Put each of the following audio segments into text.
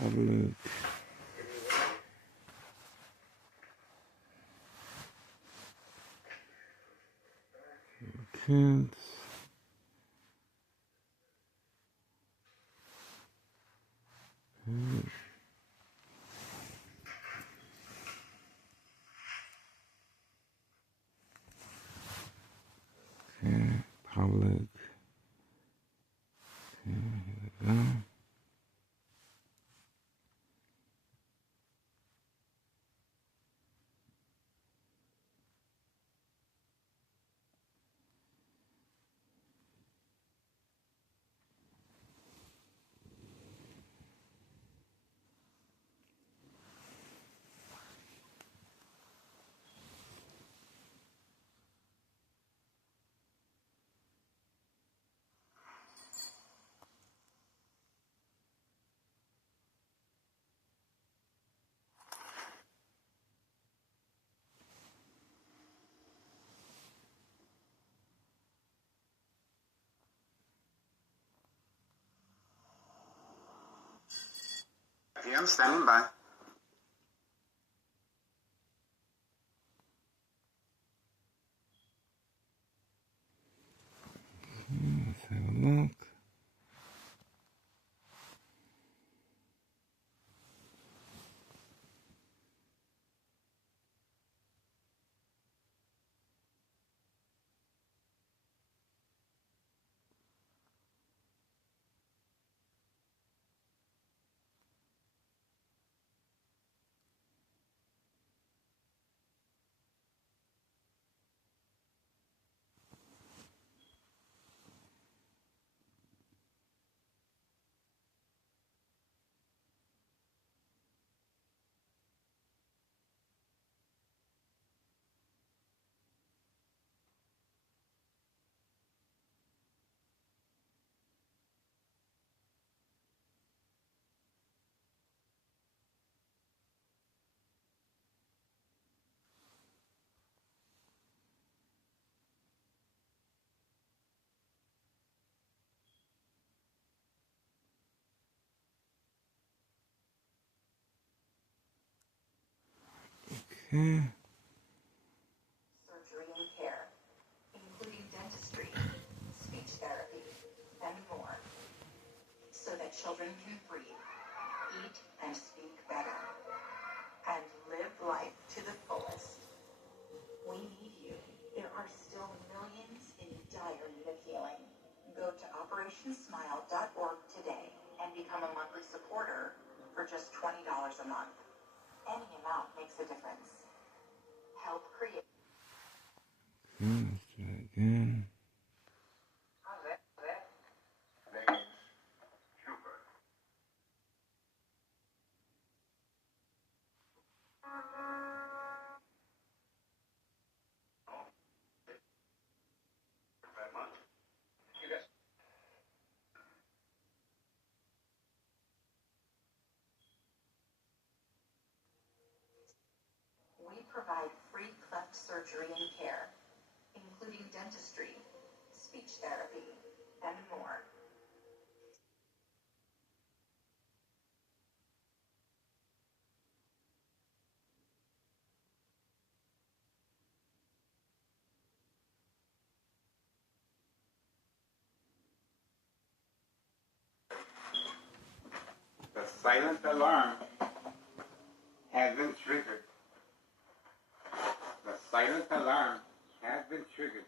public, kids, public, PM standing by. let's have a look. Okay. Surgery and care, including dentistry, speech therapy, and more, so that children can breathe, eat and speak better, and live life to the fullest. We need you. There are still millions in dire need of healing. Go to operationsmile.org today and become a monthly supporter for just $20 a month. Any amount makes a difference. Help create. Let's try again. We provide free cleft surgery and care, including dentistry, speech therapy, and more. The silent alarm has been triggered. The silent alarm has been triggered.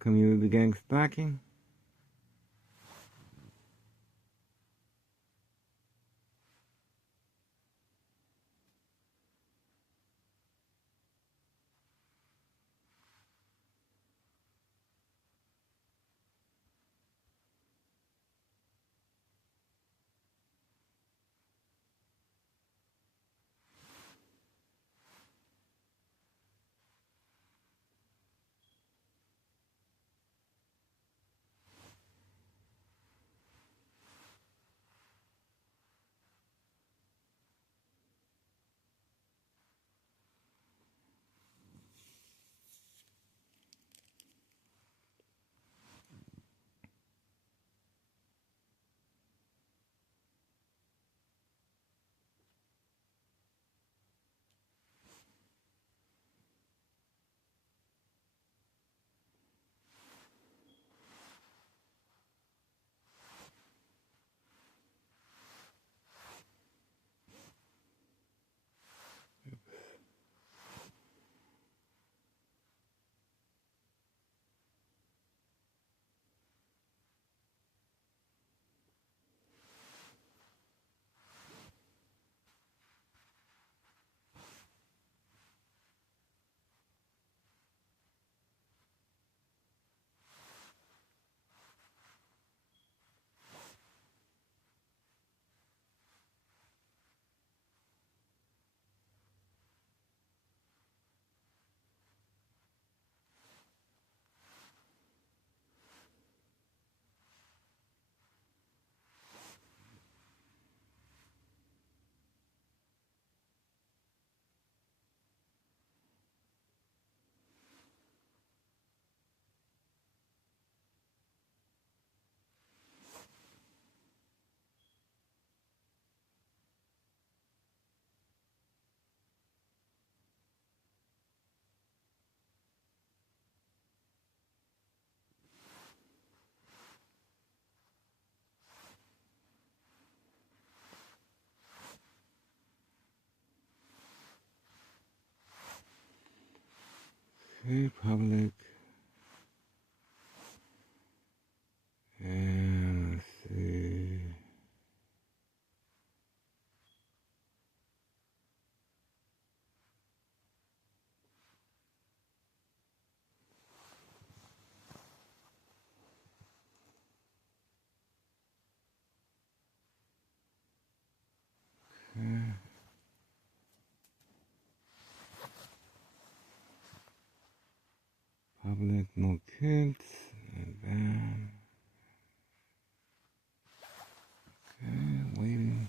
come you began stalking? Okay, public. And let's see. Okay. Public, no kids. And then, okay, waiting.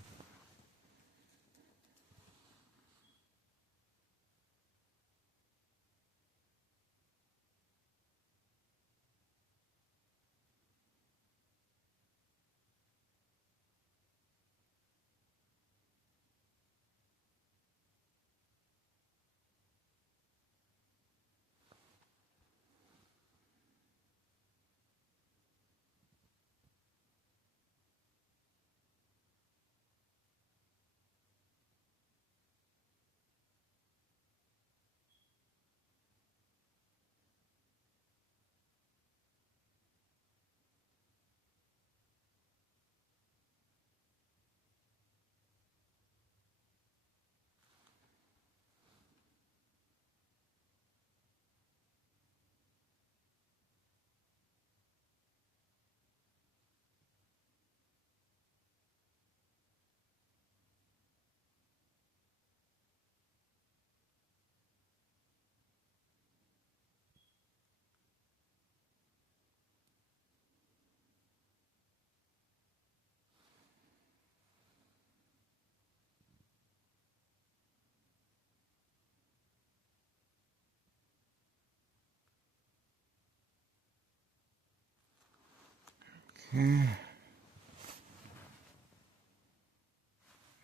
Okay.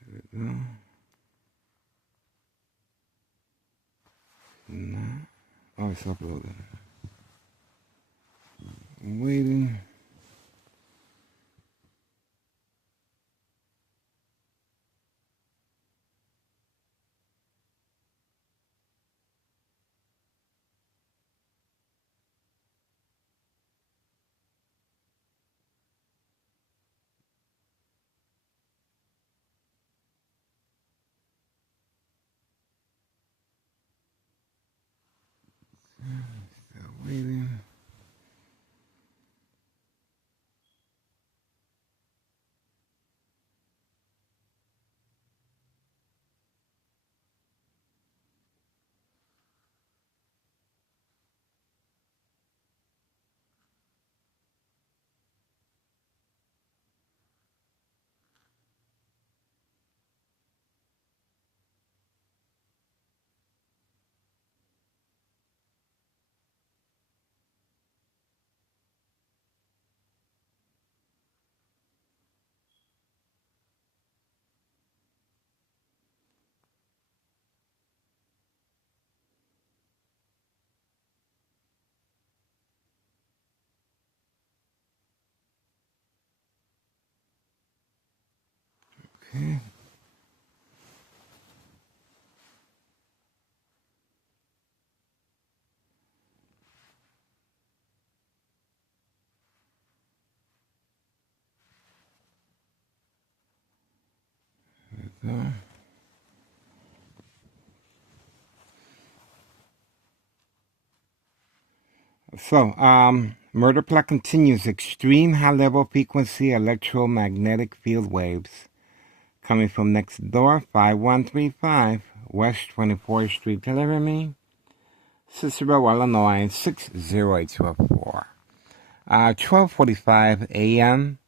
There we go. Nah. Oh, it's uploading. I'm waiting. Okay. There we go. So, murder plot continues. Extreme high-level frequency electromagnetic field waves coming from next door, 5135 West 24th Street, Laramie, Cicero, Illinois, 60804. 12:45 a.m.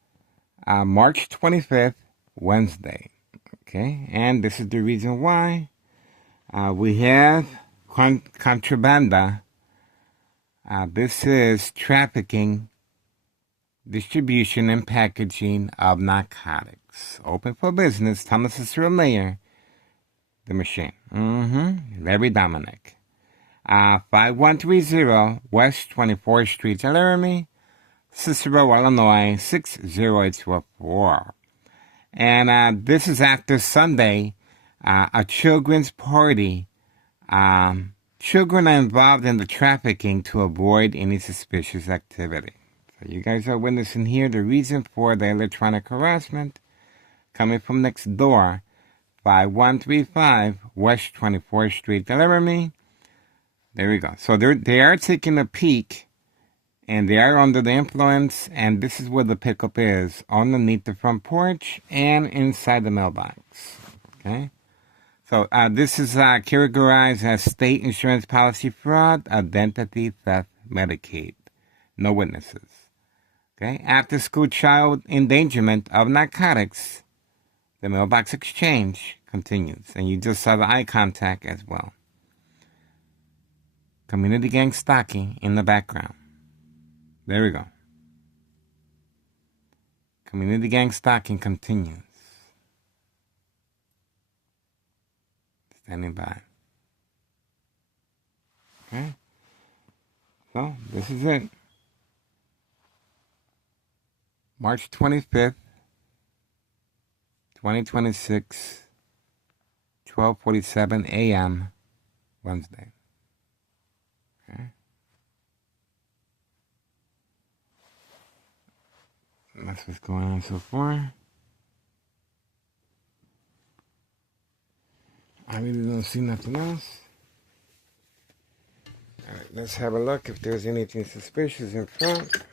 March 25th, Wednesday. Okay, and this is the reason why we have contrabanda. This is trafficking, distribution, and packaging of narcotics. Open for business. Thomas Cicero Mayor, the machine. Larry Dominic. 5130 West 24th Street, Laramie, Cicero, Illinois, 60804. And this is after Sunday, a children's party. Children are involved in the trafficking to avoid any suspicious activity. So you guys are witnessing here the reason for the electronic harassment coming from next door, 5135 West 24th Street, Laramie. There we go. So they are taking a peek, and they are under the influence, and this is where the pickup is, underneath the front porch and inside the mailbox. Okay? So this is categorized as state insurance policy fraud, identity theft, Medicaid. No witnesses. Okay? After school child endangerment of narcotics, the mailbox exchange continues. And you just saw the eye contact as well. Community gang stalking in the background. There we go. Community gang stalking continues. Standing by. Okay. So, this is it. March 25th, 2026, 12:47 a.m., Wednesday. Okay. That's what's going on so far. I really don't see nothing else. Alright, let's have a look if there's anything suspicious in front.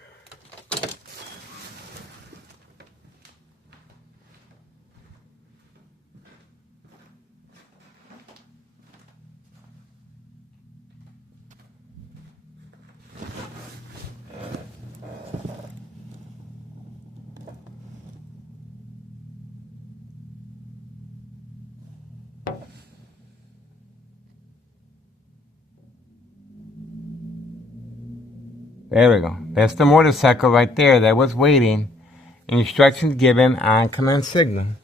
There we go. That's the motorcycle right there that was waiting. Instructions given on command signal.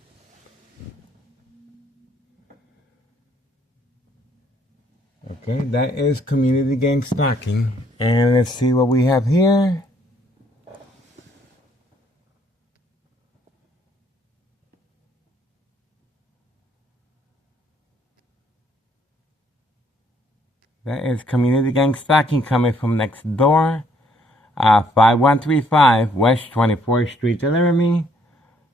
Okay, that is community gang stalking. And let's see what we have here. That is community gang stalking coming from next door. 5135 West 24th Street, Laramie,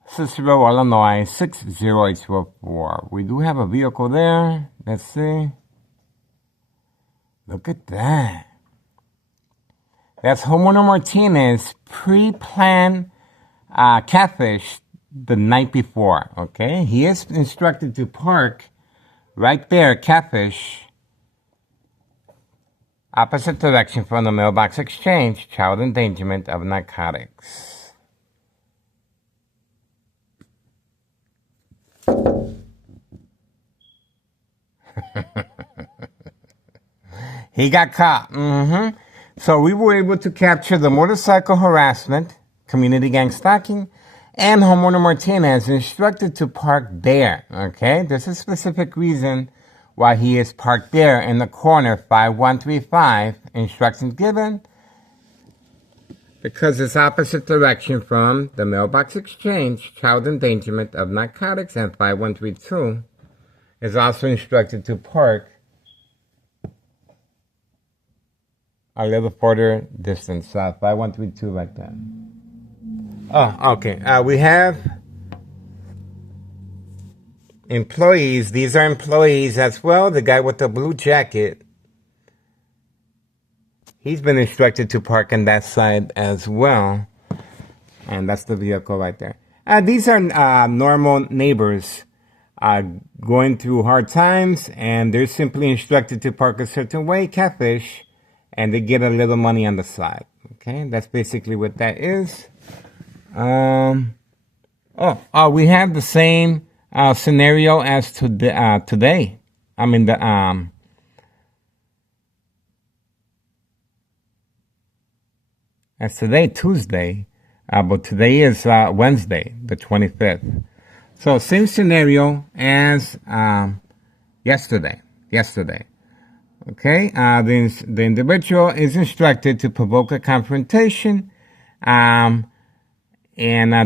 Cicero, Illinois, 60804. We do have a vehicle there. Let's see. Look at that. That's homeowner Martinez pre-planned catfish the night before. Okay, he is instructed to park right there, catfish. Opposite direction from the mailbox exchange, child endangerment of narcotics. He got caught. So we were able to capture the motorcycle harassment, community gang stalking, and homeowner Martinez instructed to park there. Okay, there's a specific reason why he is parked there in the corner, 5135. Instructions given. because it's opposite direction from the mailbox exchange. Child endangerment of narcotics and 5132 is also instructed to park a little further distance south. 5132 right there. Oh, okay. We have employees. These are employees as well. The guy with the blue jacket, he's been instructed to park on that side as well. And that's the vehicle right there. These are normal neighbors going through hard times, and they're simply instructed to park a certain way, catfish, and they get a little money on the side. Okay, that's basically what that is. We have the same scenario as today. I mean, as today, Tuesday, but today is Wednesday, the 25th. So same scenario as yesterday. Okay, the individual is instructed to provoke a confrontation, and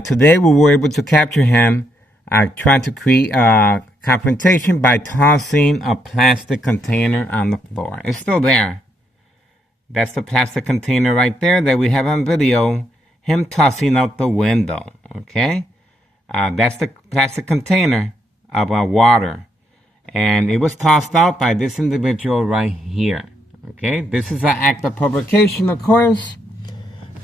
today we were able to capture him trying to create a confrontation by tossing a plastic container on the floor. It's still there. That's the plastic container right there that we have on video, him tossing out the window, okay? That's the plastic container of water. And it was tossed out by this individual right here, okay? This is an act of provocation, of course.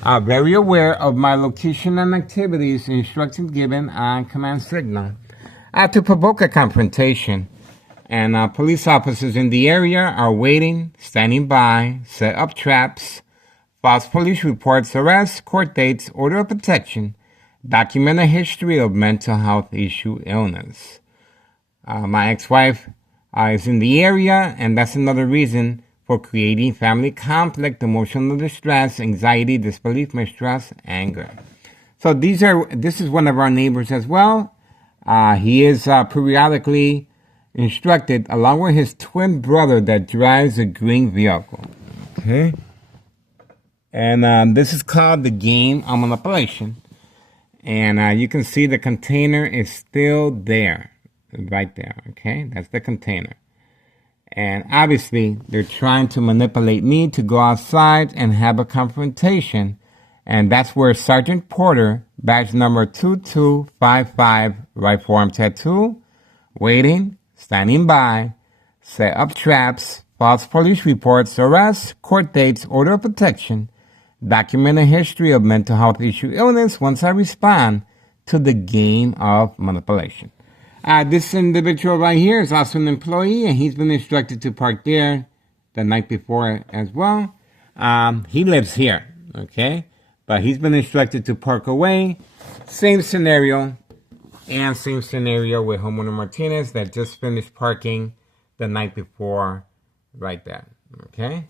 Very aware of my location and activities, instructions given on command signal to provoke a confrontation. And police officers in the area are waiting, standing by, set up traps, false police reports, arrests, court dates, order of protection, document a history of mental health issue illness. My ex-wife is in the area, and that's another reason for creating family conflict, emotional distress, anxiety, disbelief, mistrust, anger. So this is one of our neighbors as well. He is periodically instructed, along with his twin brother that drives a green vehicle. Okay. And this is called the game of manipulation. And you can see the container is still there, right there. Okay, that's the container. And obviously, they're trying to manipulate me to go outside and have a confrontation. And that's where Sergeant Porter, badge number 2255, right forearm tattoo, waiting, standing by, set up traps, false police reports, arrests, court dates, order of protection, document a history of mental health issue illness once I respond to the game of manipulation. This individual right here is also an employee, and he's been instructed to park there the night before as well. He lives here, okay? But he's been instructed to park away. Same scenario, and same scenario with homeowner Martinez that just finished parking the night before right there, okay?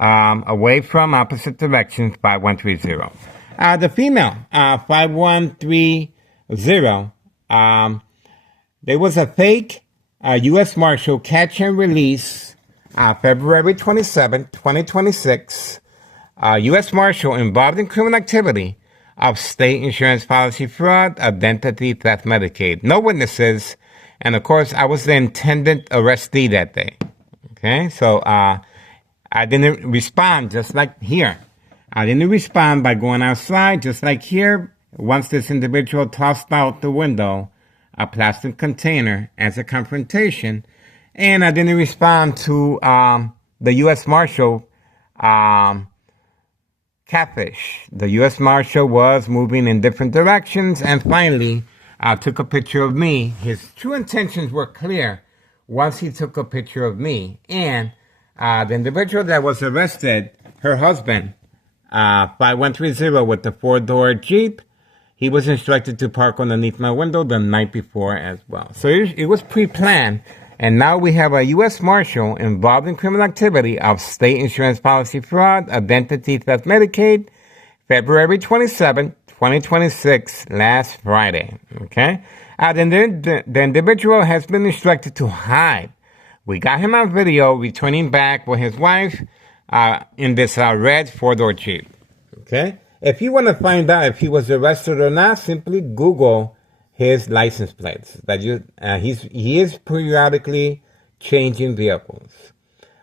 Away from opposite directions, 5130. The female, 5130, there was a fake U.S. Marshal catch and release February 27, 2026. U.S. Marshal involved in criminal activity of state insurance policy fraud, identity theft, Medicaid. No witnesses. And of course, I was the intended arrestee that day. Okay, so I didn't respond, just like here. I didn't respond by going outside, just like here. Once this individual tossed out the window a plastic container as a confrontation, and I didn't respond to the U.S. Marshal catfish. The U.S. Marshal was moving in different directions, and finally took a picture of me. His true intentions were clear once he took a picture of me. And the individual that was arrested, her husband, 5130 with the 4-door Jeep, he was instructed to park underneath my window the night before as well. So it was pre-planned. And now we have a U.S. Marshal involved in criminal activity of state insurance policy fraud, identity theft, Medicaid, February 27, 2026, last Friday. Okay? The individual has been instructed to hide. We got him on video returning back with his wife in this red four-door Jeep. Okay? If you want to find out if he was arrested or not, simply Google his license plates. He is periodically changing vehicles.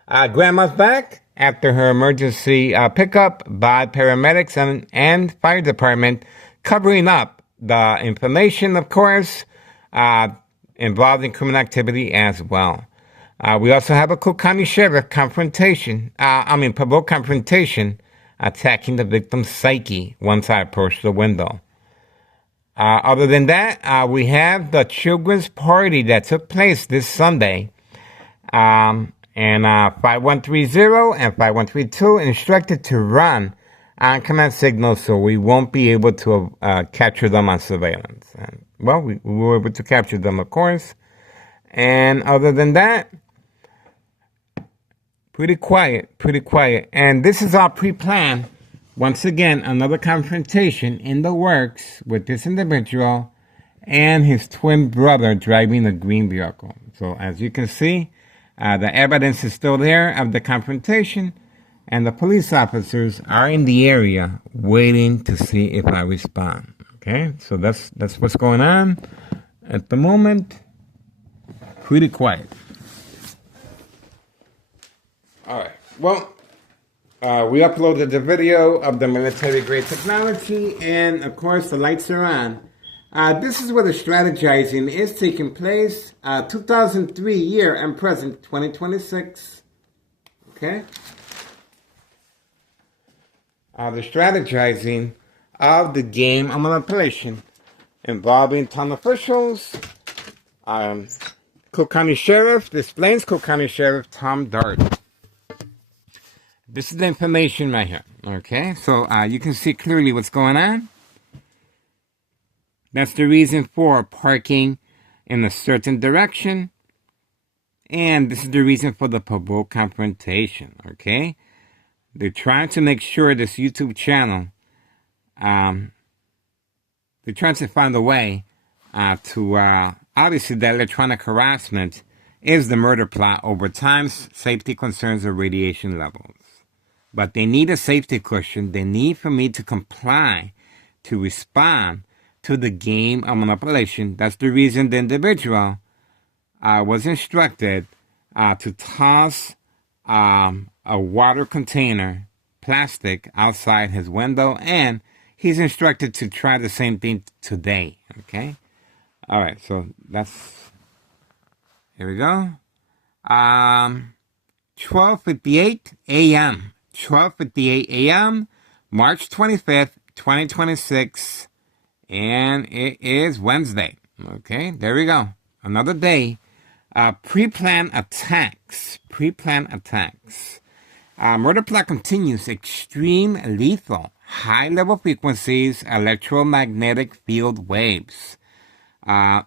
Grandma's back after her emergency pickup by paramedics and fire department, covering up the information, of course, involved in criminal activity as well. We also have a Cook County Sheriff provoke confrontation, attacking the victim's psyche once I approached the window. Other than that, we have the children's party that took place this Sunday. And 5130 and 5132 instructed to run on command signals, so we won't be able to capture them on surveillance. And, well, we were able to capture them, of course. And other than that, pretty quiet. And this is all pre-planned. Once again, another confrontation in the works with this individual and his twin brother driving a green vehicle. So as you can see, the evidence is still there of the confrontation, and the police officers are in the area waiting to see if I respond. Okay, so that's what's going on at the moment. Pretty quiet. All right. Well, we uploaded the video of the military-grade technology, and of course the lights are on. This is where the strategizing is taking place. 2003 year and present, 2026. Okay. The strategizing of the game of manipulation involving town officials. Cook County Sheriff, this explains Cook County Sheriff Tom Dart. This is the information right here. Okay, so you can see clearly what's going on. That's the reason for parking in a certain direction. And this is the reason for the provoke confrontation, okay? They're trying to make sure this YouTube channel, they're trying to find a way to, obviously the electronic harassment is the murder plot over time's safety concerns or radiation levels. But they need a safety cushion. They need for me to comply, to respond to the game of manipulation. That's the reason the individual was instructed to toss a water container, plastic, outside his window, and he's instructed to try the same thing today. Okay? All right, so that's, here we go. 12:58 a.m. 12:58 a.m. March 25th, 2026. And it is Wednesday. Okay, there we go. Another day. Pre-planned attacks. Murder plot continues. Extreme lethal. High-level frequencies. Electromagnetic field waves.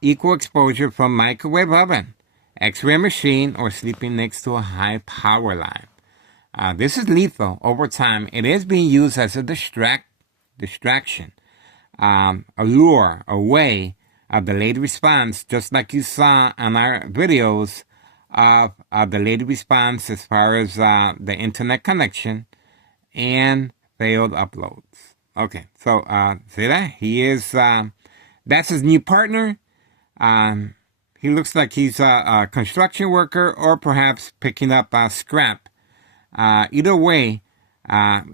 Equal exposure from microwave oven. X-ray machine or sleeping next to a high power line. This is lethal over time. It is being used as a distraction. Allure, a way of delayed response, just like you saw on our videos of delayed response as far as the internet connection and failed uploads. Okay, so see that? He is, that's his new partner. He looks like he's a construction worker or perhaps picking up scrap. Either way,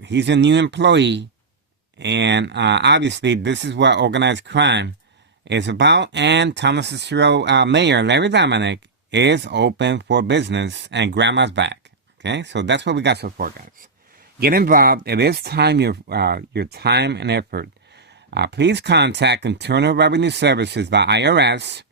he's a new employee. And obviously, this is what organized crime is about. And Thomas Cicero Mayor Larry Dominic is open for business, and Grandma's back. Okay, so that's what we got so far, guys. Get involved. It is time, your time and effort. Please contact Internal Revenue Services, the IRS.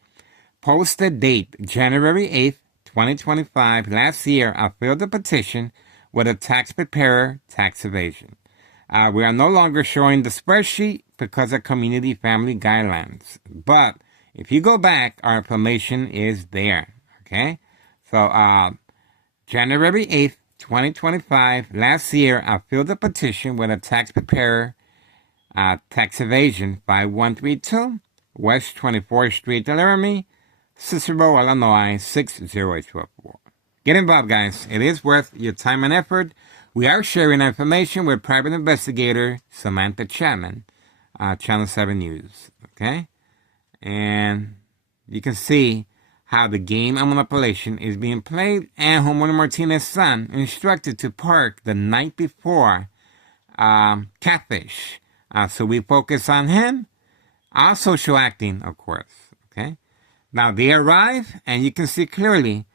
Posted date January 8th, 2025. Last year, I filled a petition with a tax preparer, tax evasion. We are no longer showing the spreadsheet because of community family guidelines. But if you go back, our information is there. Okay? So, January 8th, 2025, last year, I filled a petition with a tax preparer, tax evasion, 5132, West 24th Street, Laramie, Cicero, Illinois, 60844. Get involved, guys. It is worth your time and effort. We are sharing information with private investigator Samantha Chapman, Channel 7 News. Okay? And you can see how the game of manipulation is being played, and Homeowner Martinez's son instructed to park the night before Catfish. So we focus on him, our social acting, of course. Okay? Now they arrive, and you can see clearly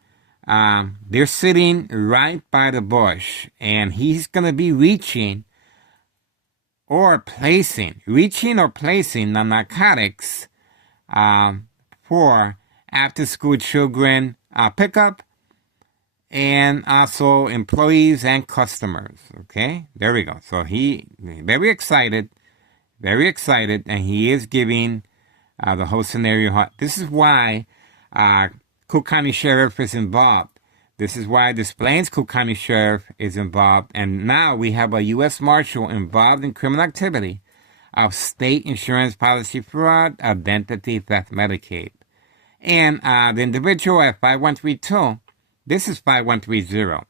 they're sitting right by the bush, and he's going to be reaching or placing the narcotics for after-school children pickup, and also employees and customers. Okay, there we go. So he very excited, and he is giving the whole scenario. This is why Cook County Sheriff is involved. This is why Des Plaines Cook County Sheriff is involved. And now we have a U.S. Marshal involved in criminal activity of state insurance policy fraud, identity theft, Medicaid. And the individual at 5132, this is 5130.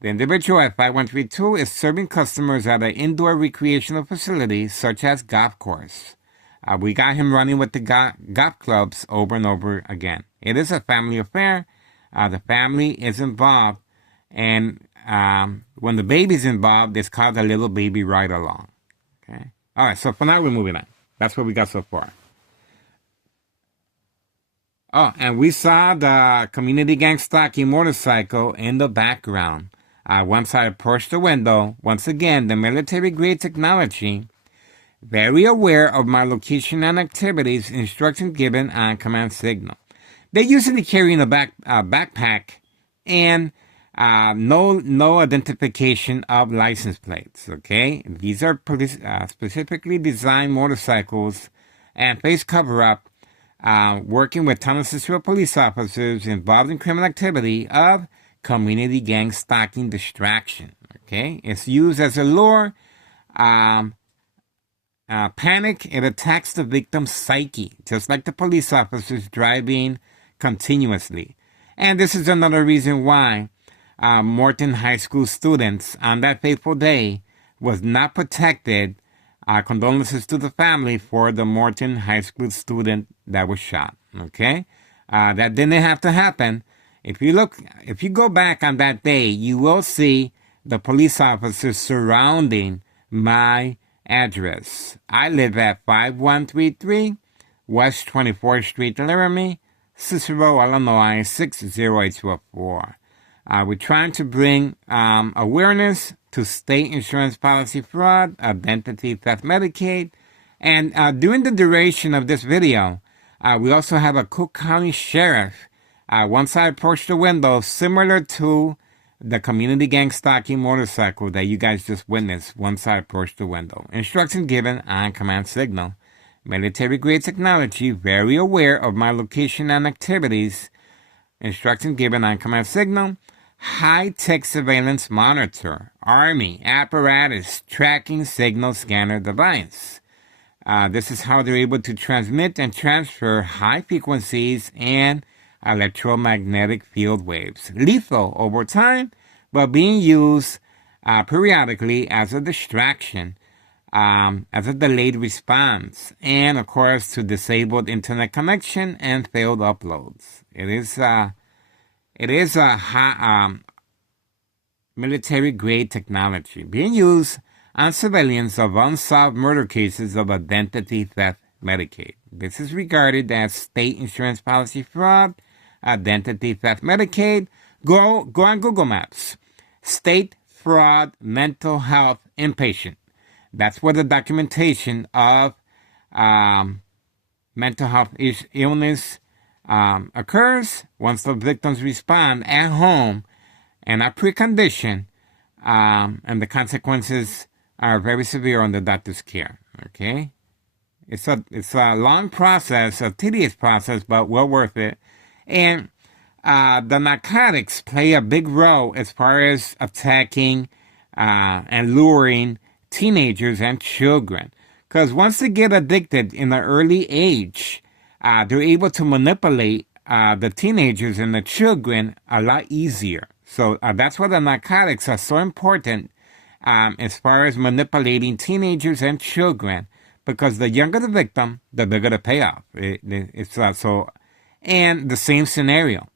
The individual at 5132 is serving customers at an indoor recreational facility such as golf course. We got him running with the golf clubs over and over again. It is a family affair. The family is involved, and when the baby's involved, it's called a little baby ride along. Okay. All right. So for now, we're moving on. That's what we got so far. Oh, and we saw the community gang stalking motorcycle in the background. Once I approached the window, once again, the military-grade technology, very aware of my location and activities, instructions given on command signal. They usually carry in a backpack and no identification of license plates. Okay, these are specifically designed motorcycles and face cover-up. Working with Town of Cicero police officers involved in criminal activity of community gang stalking distraction. Okay, it's used as a lure. Panic, it attacks the victim's psyche, just like the police officers driving continuously. And this is another reason why Morton High School students on that fateful day was not protected. Condolences to the family for the Morton High School student that was shot. Okay, that didn't have to happen. If you go back on that day, you will see the police officers surrounding my address. I live at 5133 West 24th Street, Laramie, Cicero, Illinois 60804. We're trying to bring awareness to state insurance policy fraud, identity theft, Medicaid. And during the duration of this video, we also have a Cook County Sheriff. Once I approached the window, similar to the community gang stalking motorcycle that you guys just witnessed once I approached the window. Instructions given on command signal. Military-grade technology, very aware of my location and activities. Instructions given on command signal. High-tech surveillance monitor, Army apparatus tracking signal scanner device. This is how they're able to transmit and transfer high frequencies and electromagnetic field waves. Lethal over time, but being used periodically as a distraction, as a delayed response, and of course to disabled internet connection and failed uploads. It is a military-grade technology being used on civilians of unsolved murder cases of identity theft, Medicaid. This is regarded as state insurance policy fraud, identity theft, Medicaid. Go on Google Maps. State fraud, mental health, inpatient. That's where the documentation of mental health illness occurs. Once the victims respond at home and are pre-conditioned, and the consequences are very severe on the doctor's care. Okay, it's a long process, a tedious process, but well worth it. And the narcotics play a big role as far as attacking and luring teenagers and children. Because once they get addicted in an early age, they're able to manipulate the teenagers and the children a lot easier. So that's why the narcotics are so important as far as manipulating teenagers and children, because the younger the victim, the bigger the payoff. And the same scenario.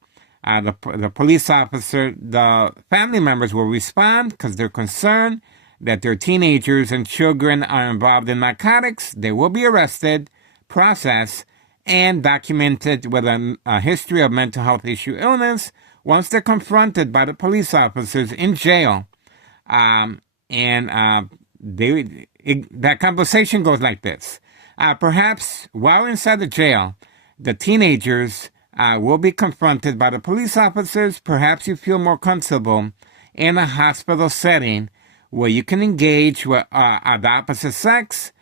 The police officer, the family members will respond because they're concerned that their teenagers and children are involved in narcotics. They will be arrested, processed, and documented with a history of mental health issue illness once they're confronted by the police officers in jail. That conversation goes like this. Perhaps while inside the jail, the teenagers will be confronted by the police officers. Perhaps you feel more comfortable in a hospital setting where you can engage with the opposite sex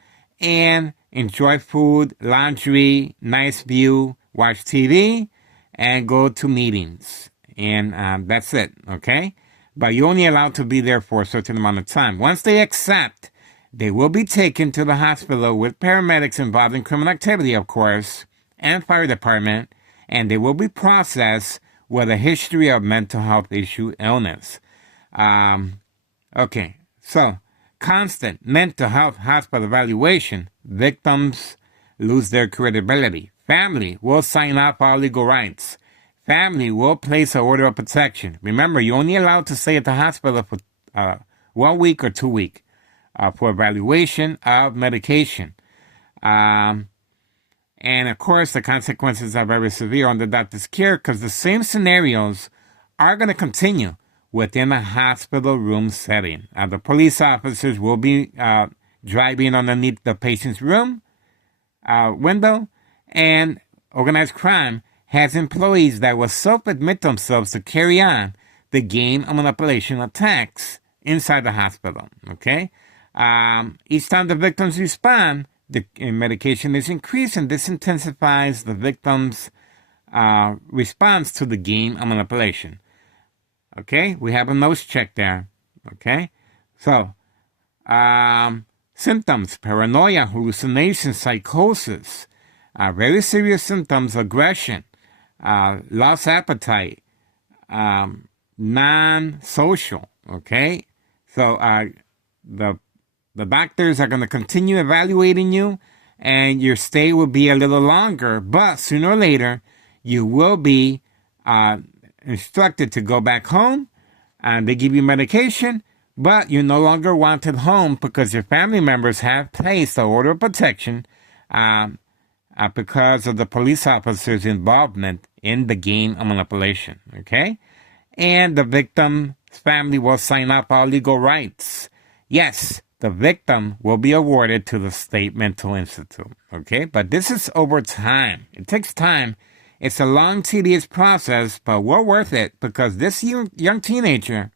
and enjoy food, laundry, nice view, watch TV, and go to meetings. And that's it, okay? But you're only allowed to be there for a certain amount of time. Once they accept, they will be taken to the hospital with paramedics involved in criminal activity, of course, and fire department, and they will be processed with a history of mental health issue illness. Okay, so constant mental health hospital evaluation, victims lose their credibility. Family will sign up for all legal rights. Family will place an order of protection. Remember, you're only allowed to stay at the hospital for 1 week or 2 weeks for evaluation of medication. And of course, the consequences are very severe on the doctor's care because the same scenarios are going to continue within a hospital room setting. The police officers will be driving underneath the patient's room window, and organized crime has employees that will self-admit themselves to carry on the game of manipulation attacks inside the hospital, okay? Each time the victims respond, the medication is increased, and this intensifies the victim's response to the game of manipulation. Okay, we have a nose check there. Okay, so symptoms: paranoia, hallucinations, psychosis, very serious symptoms: aggression, lost appetite, non-social. Okay, so the doctors are going to continue evaluating you, and your stay will be a little longer, but sooner or later you will be instructed to go back home, and they give you medication, but you're no longer wanted home because your family members have placed an order of protection because of the police officer's involvement in the game of manipulation, okay? And the victim's family will sign up all legal rights. Yes, the victim will be awarded to the State Mental Institute, okay? But this is over time. It takes time. It's a long, tedious process, but we're worth it because this young teenager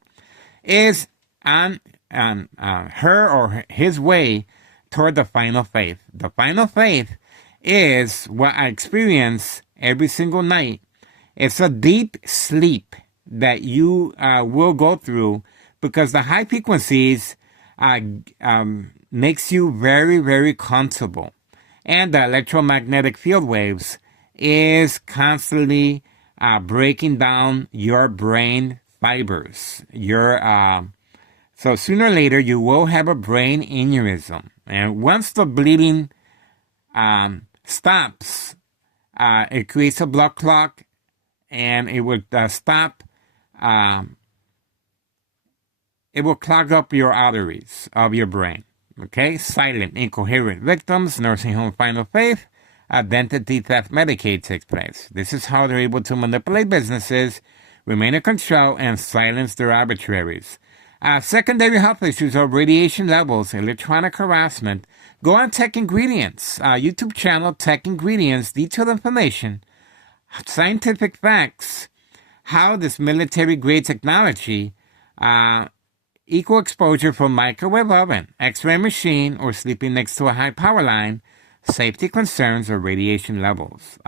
is on her or his way toward the final faith. The final faith is what I experience every single night. It's a deep sleep that you will go through because the high frequencies makes you very, very comfortable. And the electromagnetic field waves is constantly breaking down your brain fibers. So sooner or later, you will have a brain aneurysm. And once the bleeding stops, it creates a blood clot, and it will stop. It will clog up your arteries of your brain. Okay? Silent, incoherent victims, nursing home final faith, identity theft, Medicaid takes place. This is how they're able to manipulate businesses, remain in control, and silence their arbitraries. Secondary health issues are radiation levels, electronic harassment. Go on Tech Ingredients, YouTube channel Tech Ingredients, detailed information, scientific facts, how this military-grade technology, equal exposure from microwave oven, X-ray machine, or sleeping next to a high power line, safety concerns, or radiation levels.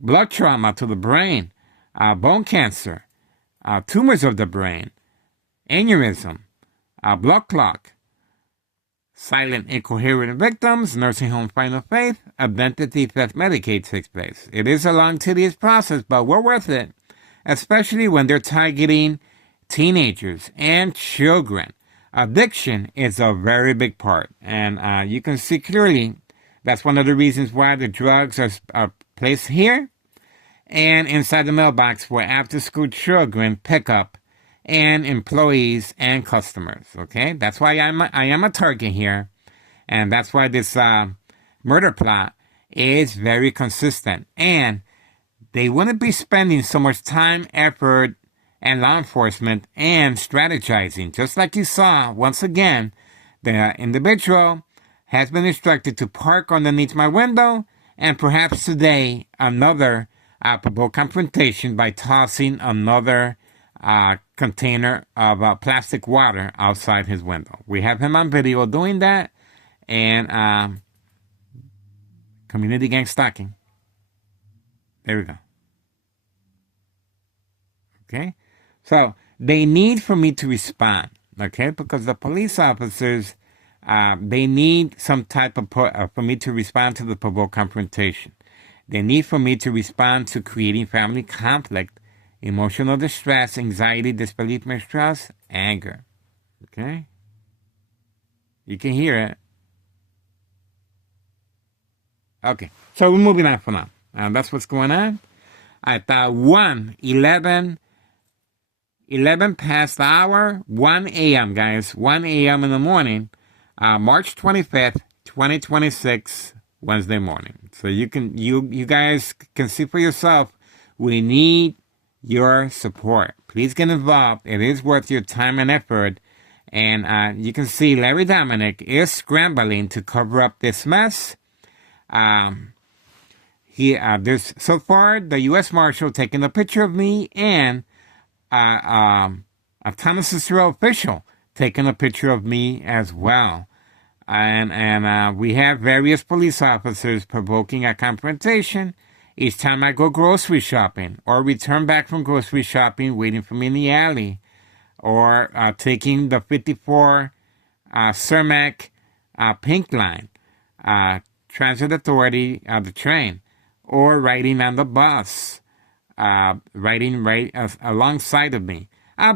Blood trauma to the brain, bone cancer, tumors of the brain, aneurysm, blood clot, silent, incoherent victims, nursing home final faith, identity theft, Medicaid takes place. It is a long, tedious process, but we're worth it. especially when they're targeting teenagers and children. Addiction is a very big part, and you can see clearly that's one of the reasons why the drugs are placed here and inside the mailbox for after-school children pickup and employees and customers. Okay, that's why I am a target here, and that's why this murder plot is very consistent. And they wouldn't be spending so much time, effort, and law enforcement and strategizing. Just like you saw, once again, the individual has been instructed to park underneath my window, and perhaps today another provoked confrontation by tossing another container of plastic water outside his window. We have him on video doing that, and community gang stalking. There we go. Okay? So they need for me to respond, okay? Because the police officers, they need some type of, for me to respond to the provoked confrontation. They need for me to respond to creating family conflict, emotional distress, anxiety, disbelief, mistrust, anger. Okay? You can hear it. Okay, so we're moving on for now. That's what's going on. At 11 past the hour, 1 a.m., guys. 1 a.m. in the morning, March 25th, 2026, Wednesday morning. So you guys can see for yourself, we need your support. Please get involved. It is worth your time and effort. And you can see Larry Dominic is scrambling to cover up this mess. There's so far the U.S. Marshal taking a picture of me and a Thomas Cicero official taking a picture of me as well. And we have various police officers provoking a confrontation each time I go grocery shopping or return back from grocery shopping, waiting for me in the alley, or taking the 54 Cermak Pink Line, Transit Authority, the train, or riding on the bus, riding right alongside of me.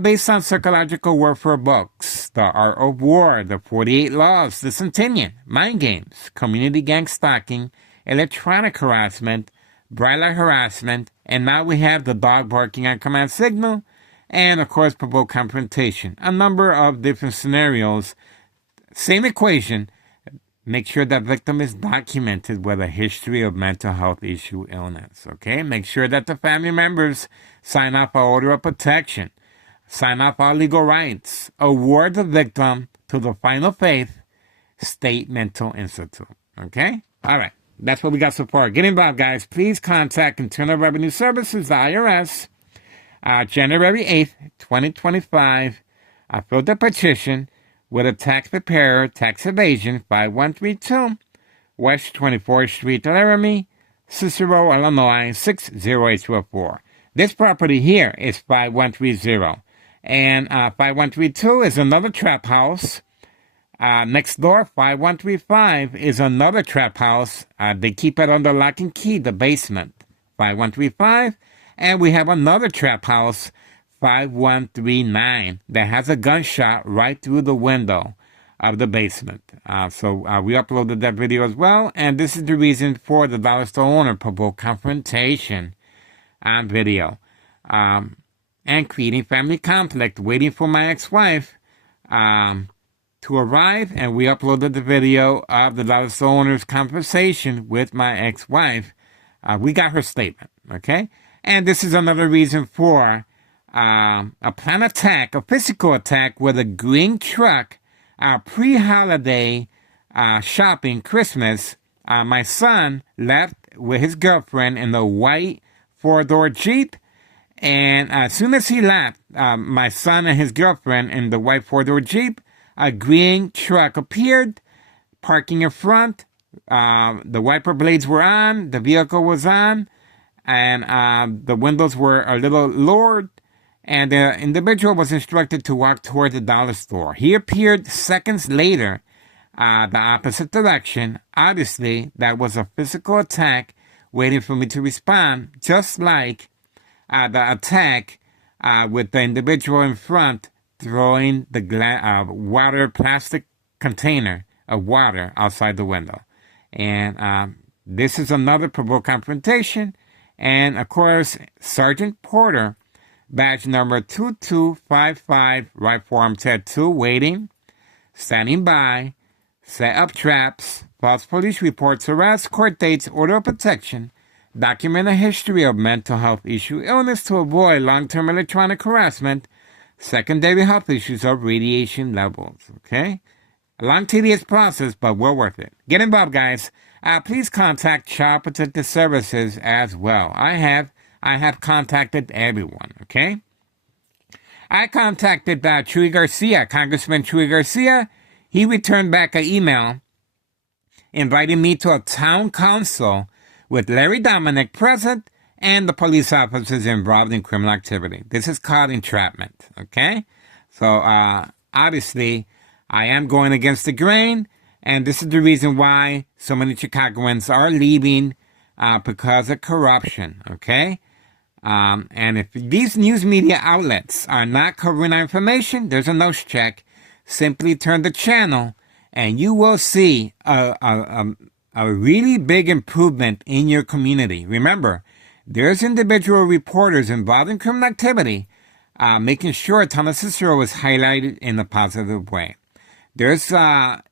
Based on psychological warfare books, The Art of War, The 48 Laws, The Centennial, Mind Games, Community Gang Stalking, Electronic Harassment, Bridal Harassment, and now we have the dog barking on command signal, and of course provoked confrontation. A number of different scenarios. Same equation. Make sure that victim is documented with a history of mental health issue illness. Okay? Make sure that the family members sign off an order of protection. Sign off all legal rights. Award the victim to the Final Faith State Mental Institute. Okay? All right. That's what we got so far. Get involved, guys. Please contact Internal Revenue Services, the IRS, January 8th, 2025. I filled the petition with a tax preparer, tax evasion, 5132, West 24th Street, Laramie, Cicero, Illinois, 60824. This property here is 5130. And 5132 is another trap house. Next door, 5135 is another trap house. They keep it under lock and key, the basement, 5135. And we have another trap house, 5139, that has a gunshot right through the window of the basement. So we uploaded that video as well. And this is the reason for the dollar store owner provoked confrontation on video. And creating family conflict, waiting for my ex-wife to arrive, and we uploaded the video of the dollar store owner's conversation with my ex-wife. We got her statement, okay? And this is another reason for a planned attack, a physical attack with a green truck, pre-holiday shopping, Christmas. My son left with his girlfriend in the white four-door Jeep, and as soon as he left, my son and his girlfriend in the white four-door Jeep, a green truck appeared, parking in front. The wiper blades were on, the vehicle was on, and the windows were a little lowered, and the individual was instructed to walk toward the dollar store. He appeared seconds later, the opposite direction. Obviously, that was a physical attack waiting for me to respond, just like the attack with the individual in front throwing the water plastic container of water outside the window. And this is another provoked confrontation. And of course, Sergeant Porter, badge number 2255, right forearm tattoo, waiting, standing by, set up traps, false police reports, arrest, court dates, order of protection, document a history of mental health issue, illness to avoid long-term electronic harassment, secondary health issues of radiation levels. Okay? A long, tedious process, but well worth it. Get involved, guys. Please contact Child Protective Services as well. I have contacted everyone. Okay? I contacted Chuy Garcia, Congressman Chuy Garcia. He returned back an email inviting me to a town council with Larry Dominic present and the police officers involved in criminal activity. This is called entrapment, okay? So, obviously, I am going against the grain, and this is the reason why so many Chicagoans are leaving because of corruption, okay? And if these news media outlets are not covering our information, there's a nose check. Simply turn the channel, and you will see a really big improvement in your community. Remember, there's individual reporters involved in criminal activity, making sure Town of Cicero is highlighted in a positive way. There's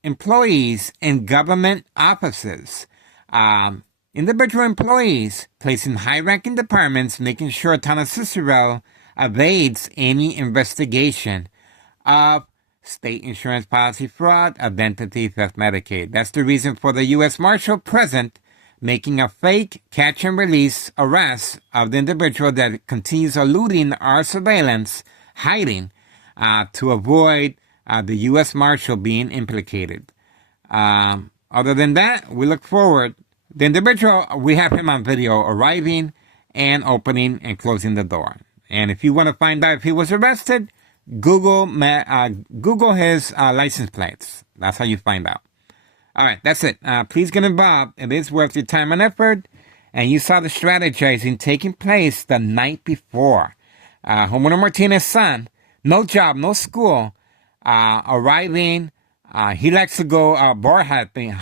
employees in government offices, individual employees placed in high-ranking departments, making sure Town of Cicero evades any investigation of state insurance policy fraud, identity theft, Medicaid. That's the reason for the U.S. Marshal present making a fake catch and release arrest of the individual that continues eluding our surveillance, hiding, to avoid the U.S. Marshal being implicated. Other than that, we look forward. The individual, we have him on video arriving and opening and closing the door. And if you want to find out if he was arrested, Google his license plates. That's how you find out. All right, that's it. Please get involved. It is worth your time and effort. And you saw the strategizing taking place the night before. Homeowner Martinez's son, no job, no school, arriving. He likes to go bar hopping.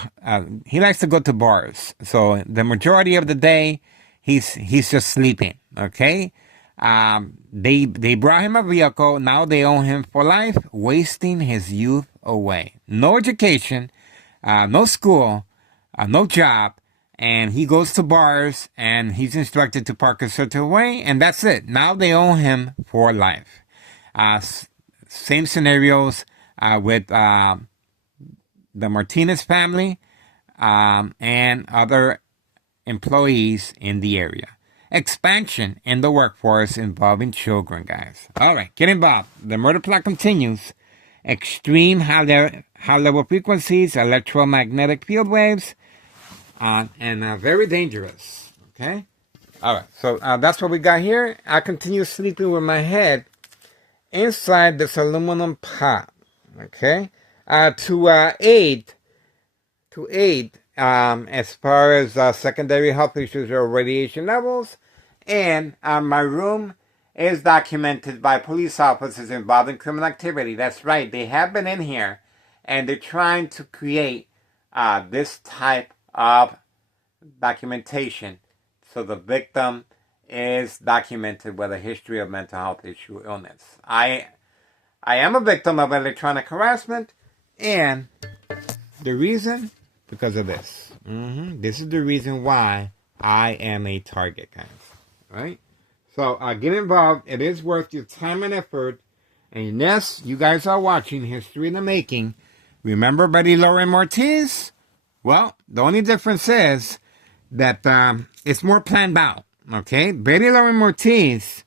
He likes to go to bars. So the majority of the day, he's just sleeping. Okay. They brought him a vehicle. Now they own him for life, wasting his youth away. No education, no school, no job, and he goes to bars and he's instructed to park a certain way, and that's it. Now they own him for life. Same scenarios with the Martinez family and other employees in the area. Expansion in the workforce involving children, guys. All right, get involved. The murder plot continues. Extreme high-level frequencies, electromagnetic field waves, and very dangerous. Okay? All right, so that's what we got here. I continue sleeping with my head inside this aluminum pot. Okay? To aid as far as secondary health issues or radiation levels. And my room is documented by police officers involved in criminal activity. That's right. They have been in here and they're trying to create this type of documentation. So the victim is documented with a history of mental health issue illness. I am a victim of electronic harassment, and the reason, because of this. This is the reason why I am a target, guys. Right? So get involved. It is worth your time and effort. And yes, you guys are watching History in the Making. Remember Betty Lauren Ortiz? Well, the only difference is that it's more planned out. Okay? Betty Lauren Ortiz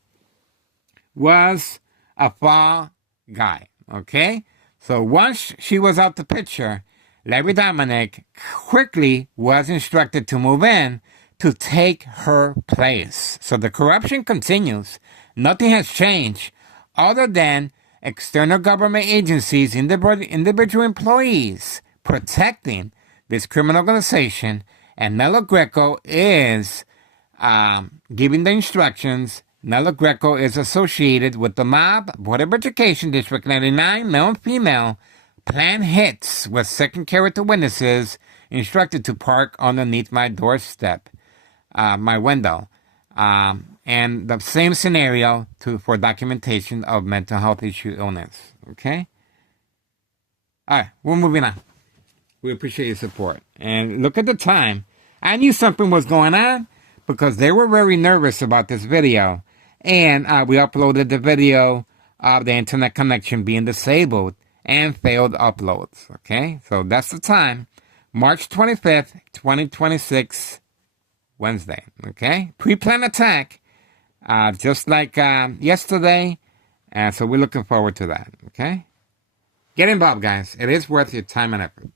was a fall guy. Okay? So once she was out the picture, Larry Dominic quickly was instructed to move in to take her place. So the corruption continues. Nothing has changed other than external government agencies, individual employees protecting this criminal organization, and Nelo Greco is giving the instructions Nella Greco is associated with the mob, Board of Education, District 99, male and female, plan hits with second character witnesses instructed to park underneath my doorstep, my window. And the same scenario for documentation of mental health issue illness. Okay? All right, we're moving on. We appreciate your support. And look at the time. I knew something was going on because they were very nervous about this video. And we uploaded the video of the internet connection being disabled and failed uploads. Okay? So that's the time. March 25th, 2026, Wednesday. Okay? Pre-planned attack, just like yesterday. And so we're looking forward to that. Okay? Get involved, guys. It is worth your time and effort.